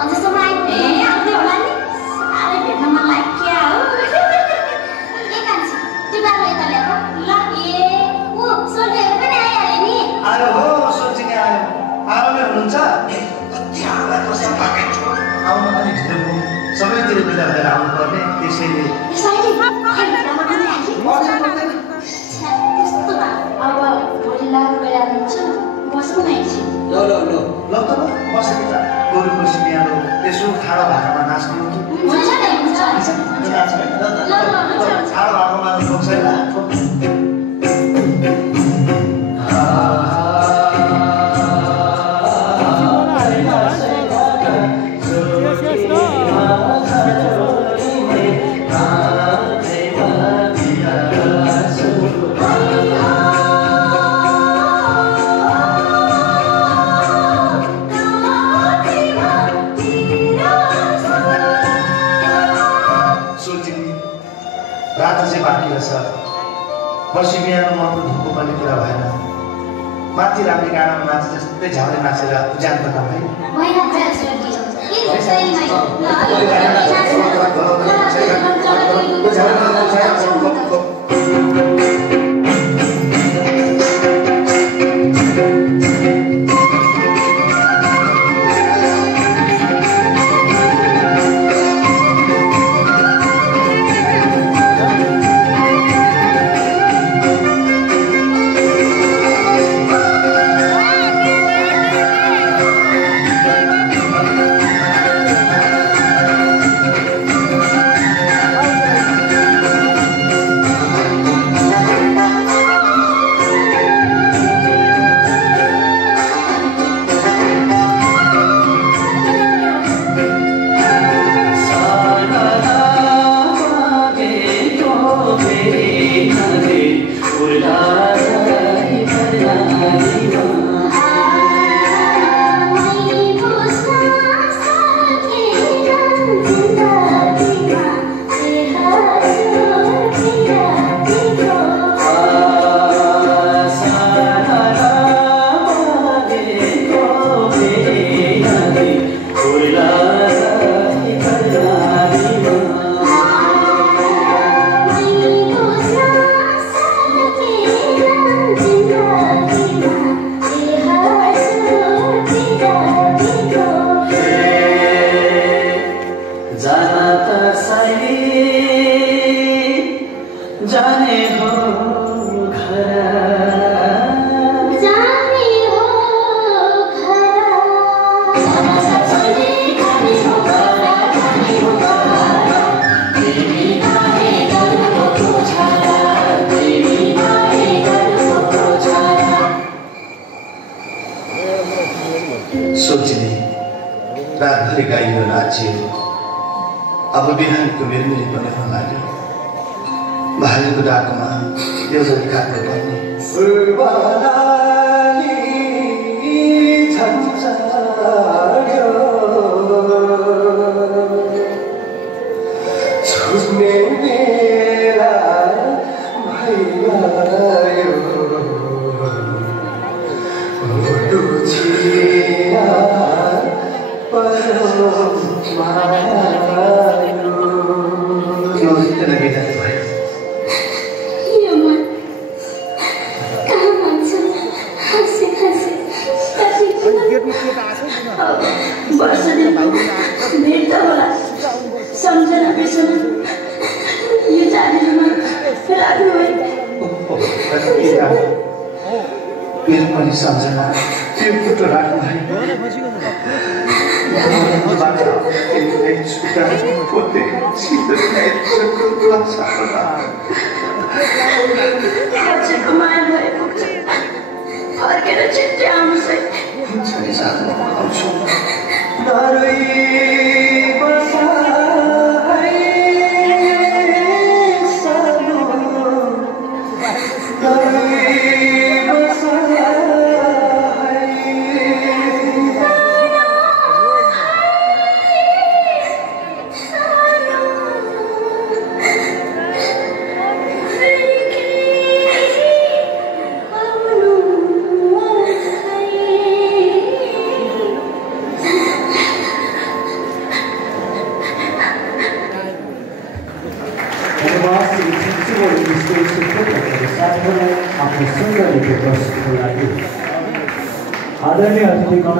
अझसम्म आइपुग्यो आउँदै होला नि साह्रै भेट्न मन लाग्यो क्या हो ए कान्छी त्यो बाबु यता ल्याएको ल ए ऊ सोल्टीहरू पनि आइहाल्यो नि आयो हो सोल्टी नि आयो आरामै हुनुहुन्छ कति आवाज कस्तो पाकेको आउन पनि ढिलो सबैतिर बिदा भएर आउनुपर्ने त्यसैले अब भोलि लागु गइहाल्नुहुन्छ बस्नु नै एकछिन ल त बसेको त गोरुको सिबियालो त्यसो ठाडो भाकामा नाच्ने हो कि हुन्छ नि हुन्छ ठाडो भाकामा लोक छैन बसी बिहान मनको धुको पनि पुरा भएन माथि राम्री गाडामा नाचे जस्तै झाउले नाचेर उज्यान त नभई अब बिहानको मेरी पनि फोन लाग्यो भाइको डाकोमा एउटा काट्नु पर्ने विश्वास चिन्चुको स्टेजको साथीहरूलाई आफ्नो सुन्दर प्रस्तुतिको लागि आदरणीय अतिथिगण